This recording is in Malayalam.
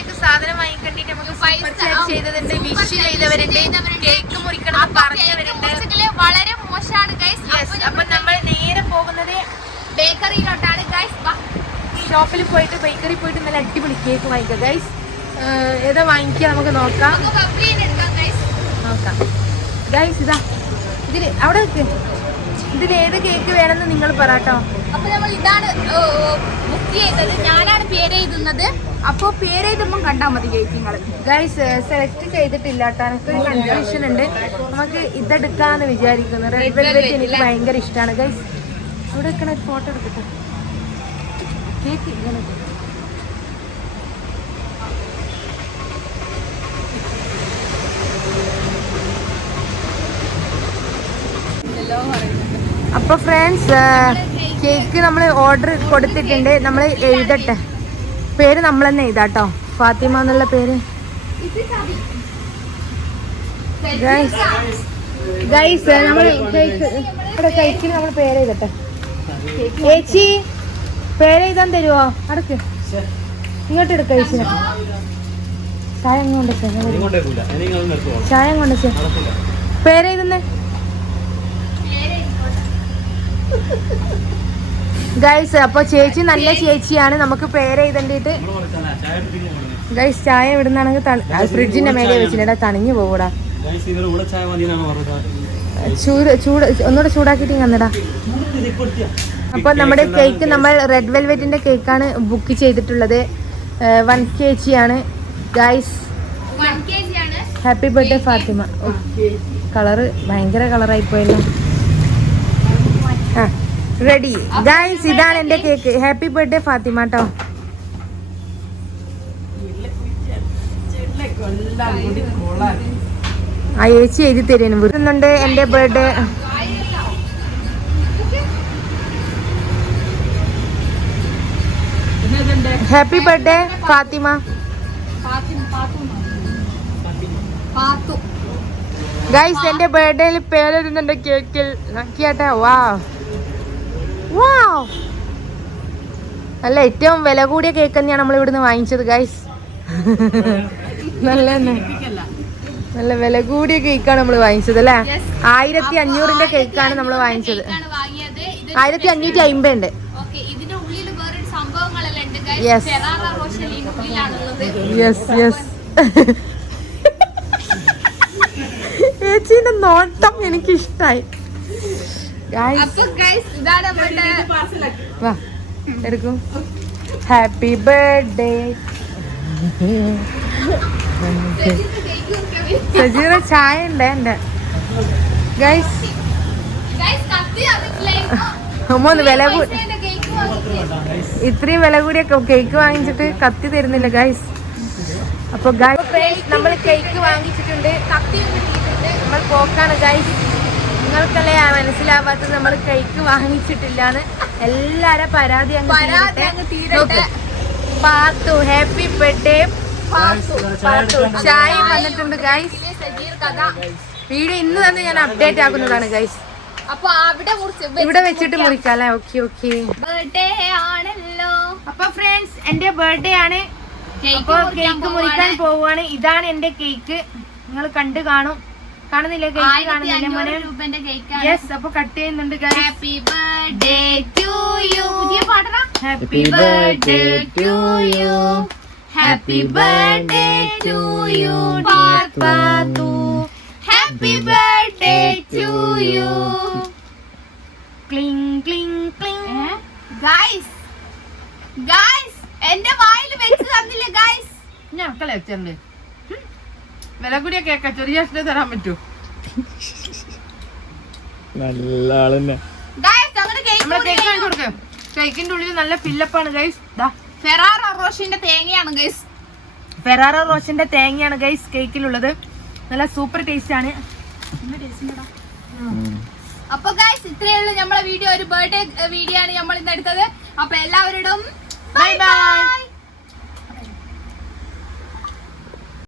ബർത്ത്ഡേക്ക് സാധനം വാങ്ങിക്കണ്ടിട്ട് നമുക്ക് ചെയ്തതുണ്ട് വിഷ് ചെയ്തവരുണ്ട്. കേക്ക് മുറിക്കണം പറഞ്ഞവരുണ്ട്. വളരെ മോശമാണ് ഗൈസ് അപ്പൊ നമ്മൾ നേരെ പോകുന്നത് ബേക്കറിയിലോട്ടാണ് ഗൈസ് ഷോപ്പിൽ പോയിട്ട് ബേക്കറി പോയിട്ട് നല്ല അടിപൊളി കേക്ക് വാങ്ങിക്കാം ഗൈസ് ഏതാ വാങ്ങിക്കുക നമുക്ക് നോക്കാം. നോക്കാം. ഗൈസ് ഇതാ. ഇതിൽ അവിടെ ഇതിൽ ഏത് കേക്ക് വേണമെന്ന് നിങ്ങൾ പറയാട്ടോ അപ്പൊ നമ്മൾ ഇതാണ് ബുക്ക് ചെയ്തത്. ഞാനാണ് പേര് എഴുതുന്നത് അപ്പൊ പേര് എഴുതുമ്പോൾ കണ്ടാൽ മതി നിങ്ങൾ ഗൈസ് സെലക്ട് ചെയ്തിട്ടില്ല കേട്ടോ. എനിക്ക് ഒരു കൺഫ്യൂഷൻ ഉണ്ട്. നമുക്ക് ഇതെടുക്കാന്ന് വിചാരിക്കുന്നു. റെഡ് വെൽവെറ്റ് എനിക്ക് ഭയങ്കര ഇഷ്ടമാണ് ഗൈസ് ഇവിടെ ഫോട്ടോ എടുക്കട്ടെ? കേക്ക് ഇങ്ങനെ അപ്പൊ ഫ്രണ്ട്സ് കേക്ക് നമ്മൾ ഓർഡർ കൊടുത്തിട്ടുണ്ട്. നമ്മൾ എഴുതട്ടെ. പേര് നമ്മൾ തന്നെ എഴുതാട്ടോ. ഫാത്തിമ എന്നുള്ള പേര്. ഗൈസ് നമ്മൾ ഇവിടെ കേക്കിന് നമ്മൾ പേര് എഴുതട്ടെ. ചേച്ചി പേര് എഴുതാൻ തരുമോ അടക്ക്. ഇങ്ങോട്ട് എടുക്ക ചേച്ചി ചായ കൊണ്ട് ചായ കൊണ്ട് പേര് എഴുതുന്നേ. ഗൈസ് അപ്പൊ ചേച്ചി നല്ല ചേച്ചിയാണ്. നമുക്ക് പേര് എഴുതണ്ടിട്ട്. ഗൈസ് ചായ ഇവിടുന്നാണെങ്കിൽ ഫ്രിഡ്ജിന്റെ മേലെ വെച്ചിട്ടാ തണിഞ്ഞു പോകൂടാ ചൂട് ചൂട് ഒന്നുകൂടെ ചൂടാക്കിയിട്ട് വന്നിടാ. അപ്പോൾ നമ്മുടെ കേക്ക് നമ്മൾ റെഡ് വെൽവെറ്റിന്റെ കേക്കാണ് ബുക്ക് ചെയ്തിട്ടുള്ളത്. വൺ കെ ജി ആണ്. Guys happy birthday Fatima colour ഭയങ്കര കളറായി പോയല്ലോ റെഡി ഗൈസ് ഇതാണ് എന്റെ കേക്ക് ഹാപ്പി ബർത്ത്ഡേ ഫാത്തിമ കേട്ടോ ആ ചേച്ചി എഴുതി തരുന്നു വീട്ടുന്നുണ്ട് എന്റെ birthday happy birthday Fatima guys എന്റെ ബർത്ത്ഡേയിൽ പേരെഴുതുന്നുണ്ട് കേക്കിൽ നോക്കിയാട്ടെ. വാ വാ നല്ല ഏറ്റവും വില കൂടിയ കേക്ക് തന്നെയാണ് നമ്മൾ ഇവിടുന്ന് വാങ്ങിച്ചത് ഗൈസ് നല്ല നല്ല വില കൂടിയ കേക്കാണ് നമ്മൾ വാങ്ങിച്ചത് അല്ലേ. ആയിരത്തി അഞ്ഞൂറിന്റെ കേക്കാണ് നമ്മൾ വാങ്ങിച്ചത്. ആയിരത്തി അഞ്ഞൂറ്റി അമ്പത് യെസ് യെസ് ചേച്ചീന്റെ നോട്ടം എനിക്ക് ഇഷ്ടായി ഗൈസ് അപ്പൊ ഗൈസ് ഇതാണ് നമ്മുടെ വാ എടുക്കൂ. ഹാപ്പി ബർത്ത്ഡേ സജീറ ചായ ഉണ്ട് എന്റെ ഗൈസ് ഒന്ന് വില ഇത്രയും വില കൂടിയ കേക്ക് വാങ്ങിച്ചിട്ട് കത്തി തരുന്നില്ല ഗൈസ് അപ്പൊ ഗൈസ് നമ്മൾ കേക്ക് വാങ്ങിച്ചിട്ടുണ്ട്. കത്തി നമ്മൾ പോക്കാണ് ഗൈസ് നിങ്ങൾക്കല്ലേ മനസ്സിലാവാത്ത മനസ്സിലാവാത്തത്? നമ്മൾ കേക്ക് വാങ്ങിച്ചിട്ടില്ലാന്ന്. എല്ലാരും പരാതി അങ്ങ് തീരട്ടെ. പാത്തു ഹാപ്പി ബർത്ത്ഡേ ചായ വന്നിട്ടുണ്ട് ഗൈസ് ഇതിലെ സജീർ കഥ. വീഡിയോ ഇന്ന് തന്നെ ഞാൻ അപ്ഡേറ്റ് ആക്കുന്നതാണ് ഗൈസ് അപ്പൊ അവിടെ മുറിച്ച് ഇവിടെ വെച്ചിട്ട് മുറിക്കാം അല്ലേ? ഓക്കെ ഓക്കെ ബർത്ത്ഡേ ആണല്ലോ. അപ്പൊ ഫ്രണ്ട്സ് എന്റെ ബർത്ത്ഡേ ആണ്. കേക്ക് മുറിക്കാൻ. പോവാണ്. ഇതാണ് എന്റെ കേക്ക് നിങ്ങൾ കണ്ടു കാണും. കാണുന്നില്ലേ? കേക്ക് മോനെ? യെസ് അപ്പൊ കട്ട് ചെയ്യുന്നുണ്ട് guys happy birthday to you പുതിയ happy birthday to you happy birthday to you happy birthday to you cling cling cling guys guys എന്റെ വായിൽ വെച്ച് തന്നില്ല ഗൈസ് ഞാൻ മക്കളെ വെച്ചിട്ടുണ്ട്. വില കൂടിയ കേക്ക ചെറിയ ഇഷ്ടം തരാൻ പറ്റൂ. നല്ല ആളെന്നെ നമ്മളെ കേക്ക് കേക്ക് കാണിച്ചു കൊടുക്കാം. കേക്കിന്റെ ഉള്ളിൽ നല്ല ഫില്ലപ്പാണ് ഗൈസ് ദാ. ഫെറാറ റോഷിന്റെ തേങ്ങയാണ് ഗൈസ് ഫെറാറോ റോഷിന്റെ തേങ്ങയാണ് ഗൈസ് കേക്കിലുള്ളത് നല്ല സൂപ്പർ ടേസ്റ്റ് ആണ്. അപ്പൊ ഗൈസ് ഇത്രയേ ഉള്ളൂ നമ്മളെ വീഡിയോ ഒരു ബർത്ത്ഡേ വീഡിയോ ആണ് നമ്മൾ ഇന്ന് എടുത്തത്. അപ്പൊ എല്ലാവരോടും ബൈ ബൈ